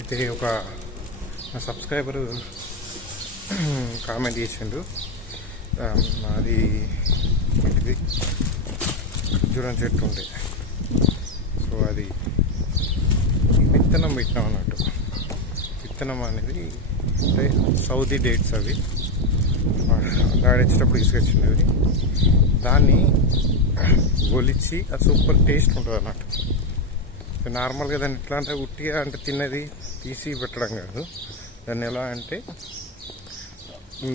అయితే ఒక నా సబ్స్క్రైబర్ కామెంట్ చేసిండు. అది మాది ఇది ఖర్జూరం చెట్టు ఉండే. సో అది విత్తనం పెట్టినాం అన్నట్టు. విత్తనం అనేది అంటే సౌదీ డేట్స్ అవి. ఆడించేటప్పుడు తీసుకొచ్చినవి దాన్ని ఒలిచి అది సూపర్ టేస్ట్ ఉంటుంది అన్నట్టు నార్మల్గా దాన్ని ఎట్లా అంటే ఉట్టిగా అంటే తిన్నది తీసి పెట్టడం కాదు. దాన్ని ఎలా అంటే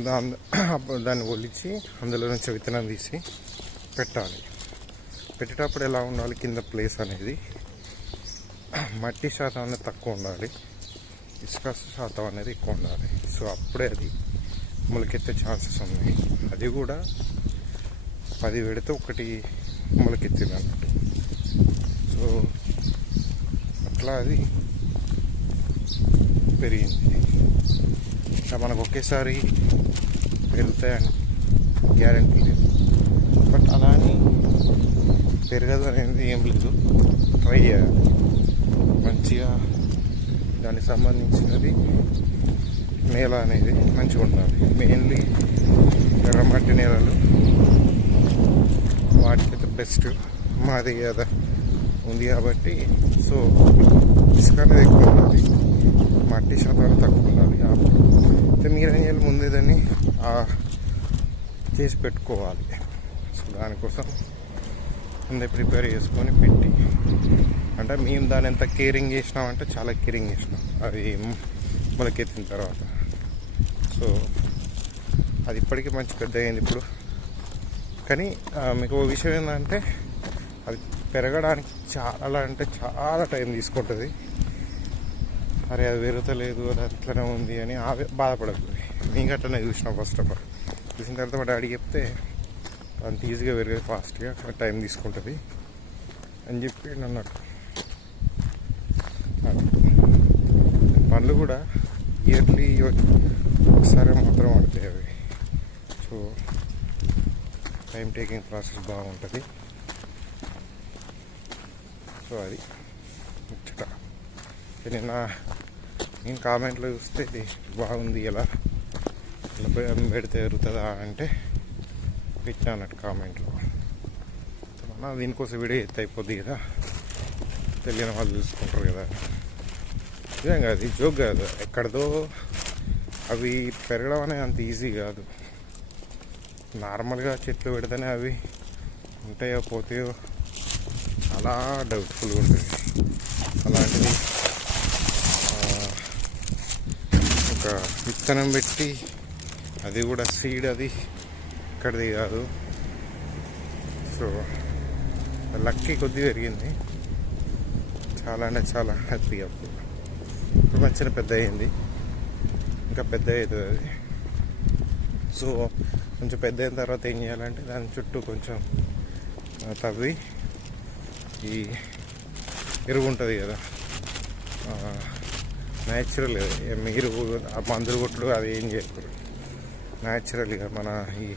దాన్ని దాన్ని ఒలిచి అందులో నుంచి విత్తనం తీసి పెట్టాలి. పెట్టేటప్పుడు ఎలా ఉండాలి? కింద ప్లేస్ అనేది మట్టి శాతం అనేది తక్కువ ఉండాలి. ఇసుక శాతం అనేది ఎక్కువ ఉండాలి. సో అప్పుడే అది మొలకెత్తే ఛాన్సెస్ ఉన్నాయి. అది కూడా పది పెడితే ఒకటి మొలకెత్తింది అన్నట్టు సో అట్లా అది పెరిగింది. ఇంకా మనకు ఒకేసారి పెరుగుతాయని గ్యారంటీ లేదు. బట్ అలా అని పెరగదు అనేది ఏం లేదు. ట్రై చేయాలి. మంచిగా దానికి సంబంధించినది నేల అనేది మంచిగా ఉండాలి. మెయిన్లీ ఎర్రమట్టి నేలలు వాటికైతే బెస్ట్ మాది కదా ఉంది కాబట్టి సో ఇసుక అనేది ఎక్కువ ఉండాలి మట్టి శాతం తక్కువ ఉండాలి అయితే మీరేం చేయాలి? ముందే దాన్ని చేసి పెట్టుకోవాలి. సో దానికోసం ముందే ప్రిపేర్ చేసుకొని పెట్టి అంటే మేము దాని ఎంత కేరింగ్ చేసినామంటే చాలా కేరింగ్ చేసినాం. అది మొలకెత్తిన తర్వాత. సో అది ఇప్పటికీ మంచి పెద్ద అయింది ఇప్పుడు. కానీ మీకు ఒక విషయం ఏంటంటే అది పెరగడానికి చాలా అంటే చాలా టైం తీసుకుంటుంది. అరే అది పెరుగుతలేదు అది అట్లనే ఉంది అని ఆవే బాధపడదు నేను అట్లనే చూసిన ఫస్ట్ ఆఫ్ ఆల్ చూసిన తర్వాత మా డాడీ చెప్తే అంత ఈజీగా పెరిగేది ఫాస్ట్గా టైం తీసుకుంటుంది. అని చెప్పి నన్ను పండ్లు కూడా ఇయర్లీ ఒకసారి మాత్రం పడతాయి అవి. సో టైం టేకింగ్ ప్రాసెస్ బాగుంటుంది. సో అది ముచ్చట నేను నిన్న నేను కామెంట్లో చూస్తే బాగుంది ఎలా? ఇలా పెడితే ఎరుగుతుందా అంటే పెట్టినా అన్నట్టు కామెంట్లో. మన దీనికోసం వీడియో ఎత్తు అయిపోద్ది కదా. తెలియని వాళ్ళు చూసుకుంటారు కదా. నిజం కాదు ఇది జోక్ కాదు. ఎక్కడదో అవి పెరగడం అనేది అంత ఈజీ కాదు. నార్మల్గా చెట్లు పెడితేనే అవి ఉంటాయో పోతాయో చాలా డౌట్ఫుల్గా ఉంటుంది. అలాంటిది ఒక విత్తనం పెట్టి అది కూడా సీడ్ అది ఇక్కడిది కాదు. సో లక్కీ కొద్ది పెరిగింది. చాలా అంటే చాలా హ్యాపీ అప్పుడు. ఇప్పుడు మంచిగా పెద్ద అయింది. ఇంకా పెద్ద అవుతుంది అది. సో కొంచెం పెద్ద అయిన తర్వాత ఏం చేయాలంటే దాని చుట్టూ కొంచెం తవ్వి ఈ ఎరువు ఉంటుంది కదా. న్యాచురల్ మీరు ఆ మందులు కొట్లు అది ఏం చేయకూడదు. న్యాచురల్గా మన ఈ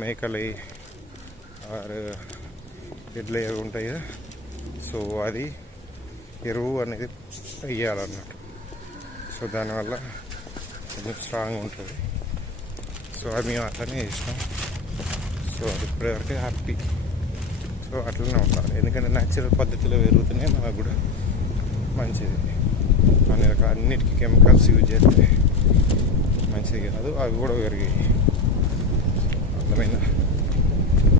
మేకలు ఆర్ ఎడ్లు ఎరువు ఉంటాయి కదా. సో అది ఎరువు అనేది వేయాలన్నట్టు సో దానివల్ల కొంచెం స్ట్రాంగ్ ఉంటుంది. సో అది మేము అట్లనే చేసినాం. సో అది ఇప్పటివరకు హ్యాపీ సో అట్లనే ఉండాలి. ఎందుకంటే న్యాచురల్ పద్ధతిలో పెరుగుతూనే మనకు కూడా మంచిది. అన్ని రకాల అన్నిటికీ కెమికల్స్ యూజ్ చేస్తే మంచిది కాదు అవి కూడా పెరిగాయి. అర్థమైందా?